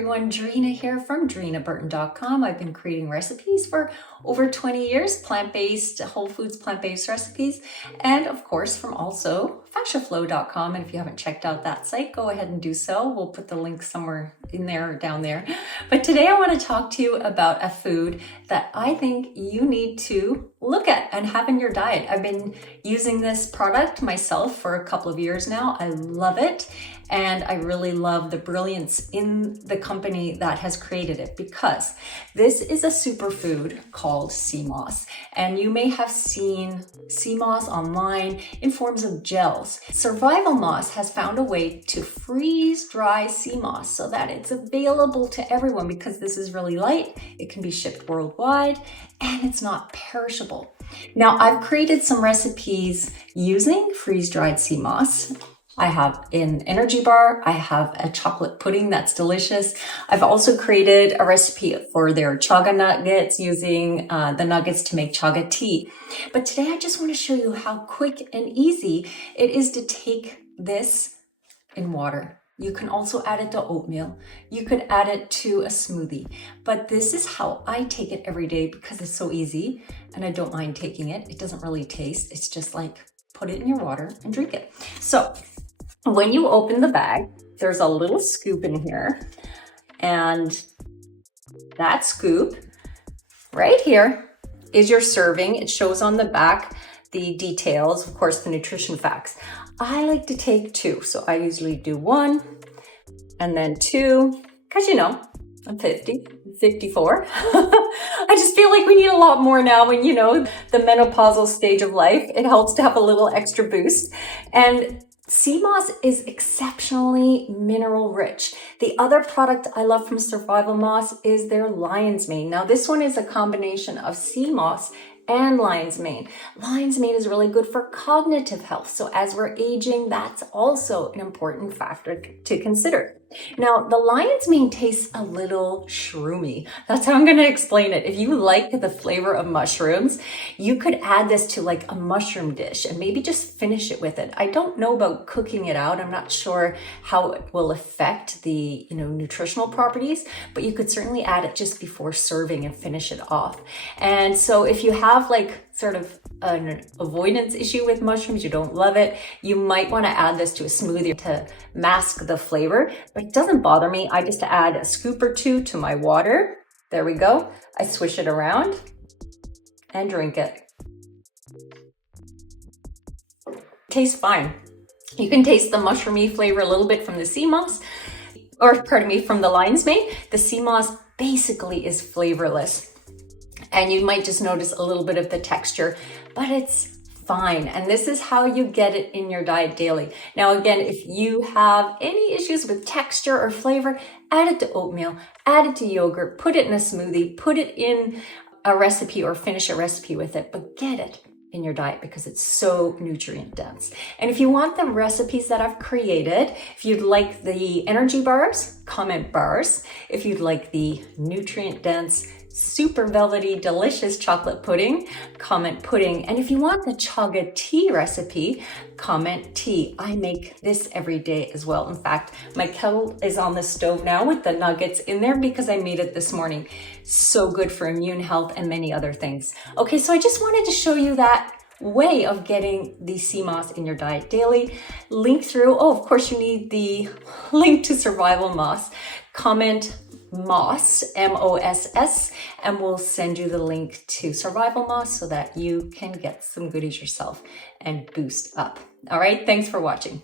everyone, Dreena here from dreenaburton.com. I've been creating recipes for over 20 years, plant-based, whole foods, plant-based recipes, and of course from also fasciaflow.com. And if you haven't checked out that site, go ahead and do so. We'll put the link somewhere in there or down there. But today I want to talk to you about a food that I think you need to look at and have in your diet. I've been using this product myself for a couple of years now. I love it. And I really love the brilliance in the company that has created it, because this is a superfood called sea moss. And you may have seen sea moss online in forms of gels. Survival Moss has found a way to freeze dry sea moss so that it's available to everyone, because this is really light, it can be shipped worldwide, and it's not perishable. Now, I've created some recipes using freeze-dried sea moss. I have an energy bar. I have a chocolate pudding that's delicious. I've also created a recipe for their chaga nuggets using the nuggets to make chaga tea. But today I just want to show you how quick and easy it is to take this in water. You can also add it to oatmeal. You could add it to a smoothie. But this is how I take it every day because it's so easy and I don't mind taking it. It doesn't really taste. It's just like put it in your water and drink it. So when you open the bag, there's a little scoop in here, and that scoop right here is your serving. It shows on the back the details, of course, the nutrition facts. I like to take 2, so I usually do 1 and then 2, because I'm 54. I just feel like we need a lot more now when, the menopausal stage of life. It helps to have a little extra boost. And sea moss is exceptionally mineral rich. The other product I love from Survival Moss is their lion's mane. Now this one is a combination of sea moss and lion's mane. Lion's mane is really good for cognitive health. So as we're aging, that's also an important factor to consider. Now, the lion's mane tastes a little shroomy. That's how I'm going to explain it. If you like the flavor of mushrooms, you could add this to like a mushroom dish and maybe just finish it with it. I don't know about cooking it out. I'm not sure how it will affect the, nutritional properties, but you could certainly add it just before serving and finish it off. And so if you have like sort of an avoidance issue with mushrooms, you don't love it, you might want to add this to a smoothie to mask the flavor, but it doesn't bother me. I just add a scoop or 2 to my water. There we go. I swish it around and drink it. Tastes fine. You can taste the mushroomy flavor a little bit from the sea moss, from the lion's mane. The sea moss basically is flavorless. And you might just notice a little bit of the texture, but it's fine. And this is how you get it in your diet daily. Now, again, if you have any issues with texture or flavor, add it to oatmeal, add it to yogurt, put it in a smoothie, put it in a recipe or finish a recipe with it, but get it in your diet because it's so nutrient dense. And if you want the recipes that I've created, if you'd like the energy bars, comment bars. If you'd like the nutrient dense, super velvety, delicious chocolate pudding, comment pudding. And if you want the chaga tea recipe, comment tea. I make this every day as well. In fact, my kettle is on the stove now with the nuggets in there because I made it this morning. So good for immune health and many other things. Okay, so I just wanted to show you that way of getting the sea moss in your diet daily. Link through, of course you need the link to Survival Moss. Comment Moss, M-O-S-S, and we'll send you the link to Survival Moss so that you can get some goodies yourself and boost up. All right, thanks for watching.